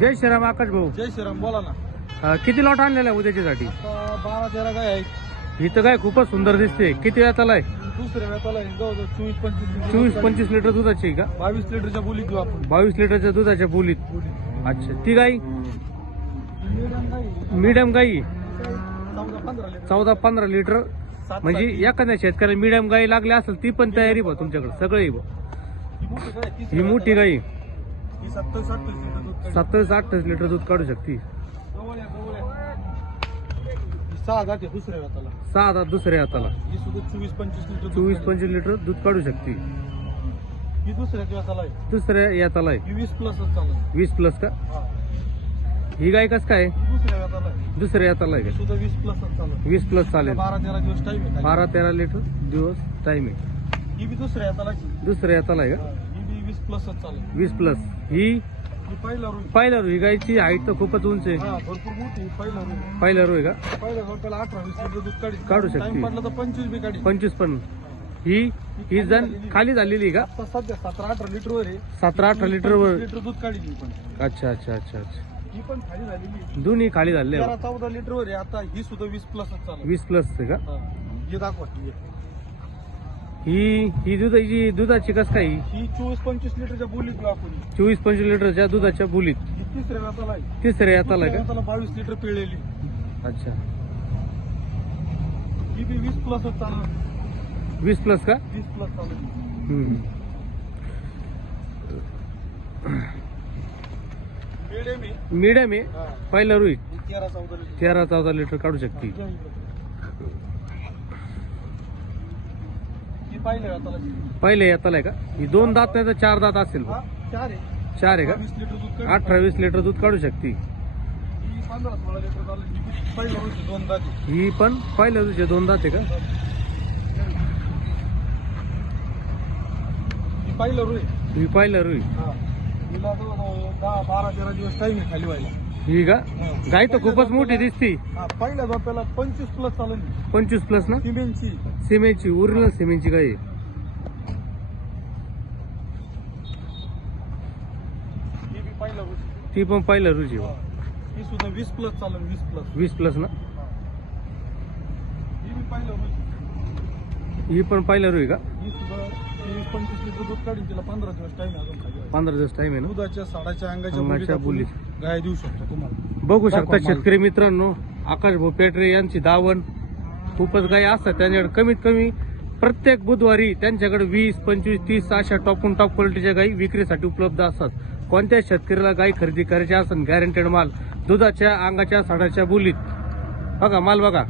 जय श्रीराम आकाश भाऊ. जय श्रीराम बोला ना. अं, किती लॉट आणलेला आहे उद्याच्यासाठी? आता बारा तेरा गाय आहेत. इथं काय खूपच सुंदर दिसते. किती वेळात आलाय? दुसऱ्या वेळाला आहे जवळजवळ चोवीस पंचवीस लिटर चोवीस दूध पंचवीस लिटर दुधाची आहे का. बावीस लिटरच्या बोली घेऊ आपण. बावीस लिटरच्या दुधाच्या बोलीत. बोली अच्छा. ती गाई मिडियम गाई मिडियम गाई चौदा पंधरा लिटर. चौदा पंधरा लिटर. सात म्हणजे एखाद्या शेतकऱ्याला मिडियम गाई लागली असेल ती पण तयारी बा तुमच्याकडे. सगळे ही मोठी आहे, गाई सत्तावीस अठ्ठावीस लिटर. सत्तावीस अठ्ठावीस लिटर दूध काढू शकते. सहा जाते दुसऱ्या वेळाला सहा दुसऱ्या हाताला ही सुद्धा चोवीस पंचवीस लिटर दूध चोवीस काढली. पंचवीस लिटर दूध काढू शकते. ही दुसऱ्या आहे. दुसऱ्या याताला आहे. ही वीस प्लस का? हा. ही गाय कस काय? ही दुसऱ्या वेळाला आहे. दुसऱ्या याताला आहे ही का? सुद्धा वीस प्लसच चालत वीस प्लस चालेल. बारा तेरा दिवस टाइम आहे बारा तेरा लिटर दिवस टाइम आहे. ही बी दुसऱ्या हाताला दुसऱ्या याताला आहे का? ही बी वीस चालत वीस प्लस ही ही पहिला रोई. पाहिलं ही गायची हाईट तर खूपच उंच आहे. हा भरपूर मोठी ही पहिला रोई. पाहिलं रोय का? रोपाला अठरा वीस लिटर दूध काढी काढू शकते. टाइम पडला तर पंचवीस बी काढी. पंचवीस पण. ही ही जण खाली झालेली आहे का? आता सध्या सतरा अठरा लिटर वर आहे. सतरा अठरा लिटर वर. लिटर दूध काढी ही पण. अच्छा अच्छा अच्छा अच्छा. ही पण खाली झालेली आहे. दोन्ही खाली झाले तेरा चौदा लिटर वर आहे. आता ही सुद्धा वीस प्लसच चालत वीस प्लस आहे का? हा. हे दाखवा. ही. एक. ही ही दुधाची दुधाची कस काय? ही? ही चोवीस पंचवीस लिटरच्या बोलीत आपण. चोवीस पंचवीस लिटरच्या दुधाच्या बोलीत. ही तिसऱ्या आहे. तिसऱ्या याताला बावीस लिटर पिळलेली. अच्छा. ही बी वीस प्लसच चालत वीस प्लस का? वीस प्लस हम्म. मिडियम आहे. मीडियम आहे? हा. पहिला रुई? ही तेरा चौदा लिटर. तेरा चौदा लिटर काढू शकते. पाहिलं पहिले येताला आहे का? ही दोन दात नाही तर चार दात असेल हा चार आहे. चार आहे वीस लिटर दूध का काढी. अठरा वीस लिटर दूध काढू शकते. ही पंधरा सोळा लिटर झालं. ही बी पहिलं होती दोन दाती ही पण पहिल्या तुझे दोन दात आहे का? ही पहिलं रुई ही पहिला रुई. हा. हिला जवळजवळ दहा बारा तेरा दिवस टाइम आहे खाली व्हायला. ही का. गाय तर खूपच मोठी दिसती. हा पहिल्या झोप्याला पंचवीस प्लस चालू पंचवीस प्लस ना? सिमेंटची. सिमेंटची ओरिजिनल सिमेंटची गाय. आहे ही बी ती पण पहिला रुची ही सुद्धा वीस प्लस चालू वीस प्लस वीस प्लस ना? ही. बी ही पण पहिला रुई का? सुद्धा वीस पंचवीस लिटर दूध काढून तिला पंधरा दिवस टाइम अजून खाली व्हायला. पंधरा दिवस टाइम आहे ना? दुधाच्या साडाच्या अंगाच्या अंगाच्या बोलीत गाय देऊ शकतो तुम्हाला. बघू शकता. शेतकरी मित्रांनो आकाश भाऊ पेटरे यांची दावण. खूपच गाय असतात त्यांच्याकडे कमीत कमी प्रत्येक बुधवारी त्यांच्याकडे वीस पंचवीस तीस अशा टॉपून टॉप क्वालिटीच्या गायी विक्रीसाठी उपलब्ध असतात. कोणत्या शेतकऱ्याला गाय खरेदी करायची असेल गॅरंटेड माल? दुधाच्या अंगाच्या साडाच्या बोलीत बघा माल बघा.